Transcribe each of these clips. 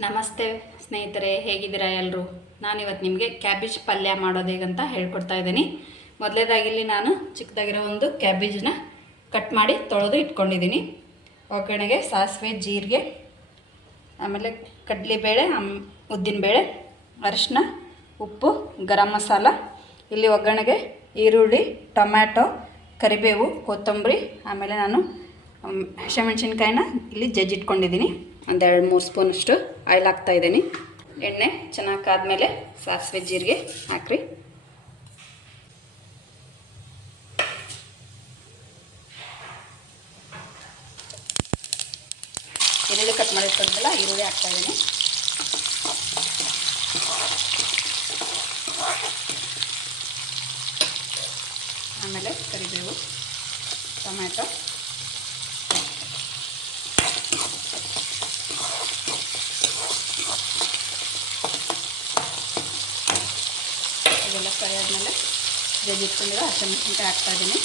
ನಮಸ್ತೆ ಸ್ನೇಹಿತರೆ, ಹೇಗಿದ್ದೀರಾ ಎಲ್ಲರೂ? ನಾನಿವತ್ತು ನಿಮಗೆ ಕ್ಯಾಬೇಜ್ ಪಲ್ಯ ಮಾಡೋದು ಹೇಗಂತ ಹೇಳ್ಕೊಡ್ತಾ ಇದ್ದೀನಿ. ಮೊದಲೇದಾಗಿ ಇಲ್ಲಿ ನಾನು ಚಿಕ್ಕದಾಗಿರೋ ಒಂದು ಕ್ಯಾಬೇಜನ್ನ ಕಟ್ ಮಾಡಿ ತೊಳೆದು ಇಟ್ಕೊಂಡಿದ್ದೀನಿ. ಒಗ್ಗರಣೆಗೆ ಸಾಸಿವೆ, ಜೀರಿಗೆ, ಆಮೇಲೆ ಕಡಲೆಬೇಳೆ, ಉದ್ದಿನಬೇಳೆ, ಅರಿಶಿನ, ಉಪ್ಪು, ಗರಂ ಮಸಾಲ. ಇಲ್ಲಿ ಒಗ್ಗರಣೆಗೆ ಈರುಳ್ಳಿ, ಟೊಮ್ಯಾಟೊ, ಕರಿಬೇವು, ಕೊತ್ತಂಬರಿ, ಆಮೇಲೆ ನಾನು ಹಸಿಮೆಣಸಿನ್ಕಾಯಿನ ಇಲ್ಲಿ ಜಜ್ಜಿಟ್ಕೊಂಡಿದ್ದೀನಿ. ಒಂದು 2-3 ಸ್ಪೂನಷ್ಟು ಆಯಿಲ್ ಹಾಕ್ತಾಯಿದ್ದೀನಿ. ಎಣ್ಣೆ ಚೆನ್ನಾಗಿ ಕಾದ್ಮೇಲೆ ಸಾಸಿವೆ, ಜೀರಿಗೆ ಹಾಕ್ರಿ. ಈರುಳ್ಳಿ ಕಟ್ ಮಾಡಿರ್ತದಲ್ಲ, ಈರುಳ್ಳಿ ಹಾಕ್ತಾಯಿದ್ದೀನಿ. ಆಮೇಲೆ ಕರಿಬೇವು, ಟೊಮ್ಯಾಟೊ, ಇದೆಲ್ಲ ಫ್ರೈ ಆದಮೇಲೆ ಜಜ್ಜಿಟ್ಕೊಂಡಿರೋ ಹಸಿಮೆಣಸಿನ್ಕಾಯಿ ಹಾಕ್ತಾಯಿದ್ದೀನಿ.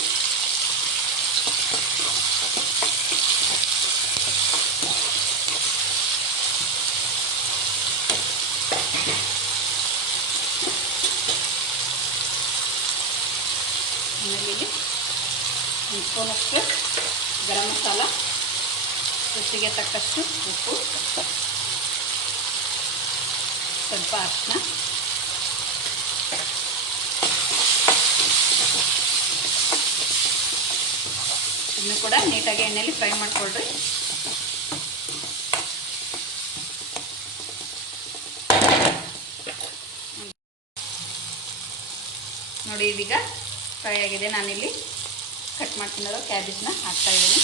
ಆಮೇಲೆ ಇಲ್ಲಿ 1 ಸ್ಪೂನಷ್ಟು ಗರಂ ಮಸಾಲ, ರುಚಿಗೆ ತಕ್ಕಷ್ಟು ಉಪ್ಪು, ಸ್ವಲ್ಪ ಅರಿಶಿನ, ಇದನ್ನು ಕೂಡ ನೀಟಾಗಿ ಎಣ್ಣೆಯಲ್ಲಿ ಫ್ರೈ ಮಾಡಿಕೊಳ್ರಿ. ನೋಡಿ, ಇದೀಗ ಫ್ರೈ ಆಗಿದೆ. ನಾನಿಲ್ಲಿ ಕಟ್ ಮಾಡ್ಕೊಂಡಿರೋ ಕ್ಯಾಬೇಜ್ನ ಹಾಕ್ತಾಯಿದ್ದೀನಿ.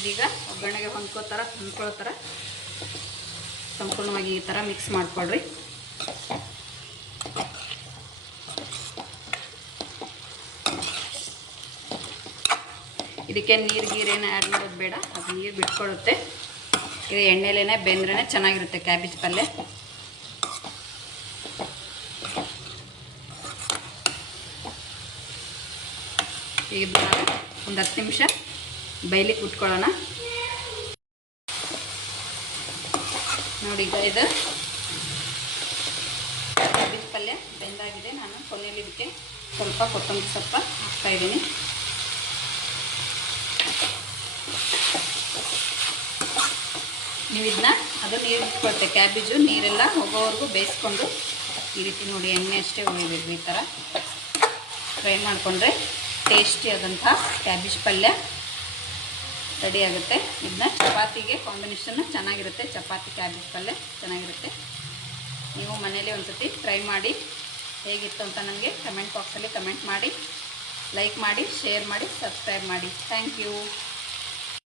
ಇದೀಗ ಒಗ್ಗರಣೆಗೆ ಹೊಂದ್ಕೊಳ್ಳೋ ಥರ ಸಂಪೂರ್ಣವಾಗಿ ಈ ಥರ ಮಿಕ್ಸ್ ಮಾಡಿಕೊಳ್ರಿ. ಇದಕ್ಕೆ ನೀರೇನು ಆ್ಯಡ್ ಮಾಡೋದು ಬೇಡ, ಅದು ನೀರು ಬಿಟ್ಕೊಳ್ಳುತ್ತೆ. ಇದು ಎಣ್ಣೆಲೇನೆ ಬೆಂದ್ರೇ ಚೆನ್ನಾಗಿರುತ್ತೆ ಕ್ಯಾಬೇಜ್ ಪಲ್ಯ. ಈಗ ಒಂದು 10 ನಿಮಿಷ ಬೈಲಿಕ್ಕೆ ಬಿಟ್ಕೊಳ್ಳೋಣ. ನೋಡಿ, ಈಗ ಇದು ಕ್ಯಾಬೇಜ್ ಪಲ್ಯ ಬೆಂದಾಗಿದೆ. ನಾನು ಕೊನೆಯಲ್ಲಿ ಇದಕ್ಕೆ ಸ್ವಲ್ಪ ಕೊತ್ತಂಬರಿ ಸೊಪ್ಪು ಹಾಕ್ತಾಯಿದ್ದೀನಿ. ನೀವು ಇದನ್ನ ಅದು ನೀರು ಬಿಟ್ಕೊಳುತ್ತೆ. ಕ್ಯಾಬೇಜು ನೀರೆಲ್ಲ ಹೋಗೋವರೆಗೂ ಬೇಯಿಸ್ಕೊಂಡು ಈ ರೀತಿ ನೋಡಿ ಎಣ್ಣೆ ಅಷ್ಟೇ ಉಳಿಬೇಕು. ಈ ಥರ ಫ್ರೈ ಮಾಡಿಕೊಂಡ್ರೆ ಟೇಸ್ಟಿಯಾದಂಥ ಕ್ಯಾಬೇಜ್ ಪಲ್ಯ ರೆಡಿ ಆಗುತ್ತೆ. ಇದನ್ನ ಚಪಾತಿಗೆ ಕಾಂಬಿನೇಷನ್ನು ಚೆನ್ನಾಗಿರುತ್ತೆ. ಚಪಾತಿ ಕ್ಯಾಬೇಜ್ ಪಲ್ಯ ಚೆನ್ನಾಗಿರುತ್ತೆ. ನೀವು ಮನೇಲಿ ಒಂದು ಸತಿ ಟ್ರೈ ಮಾಡಿ ಹೇಗಿತ್ತು ಅಂತ ನನಗೆ ಕಮೆಂಟ್ ಬಾಕ್ಸಲ್ಲಿ ಕಮೆಂಟ್ ಮಾಡಿ, ಲೈಕ್ ಮಾಡಿ, ಶೇರ್ ಮಾಡಿ, ಸಬ್ಸ್ಕ್ರೈಬ್ ಮಾಡಿ. Thank you.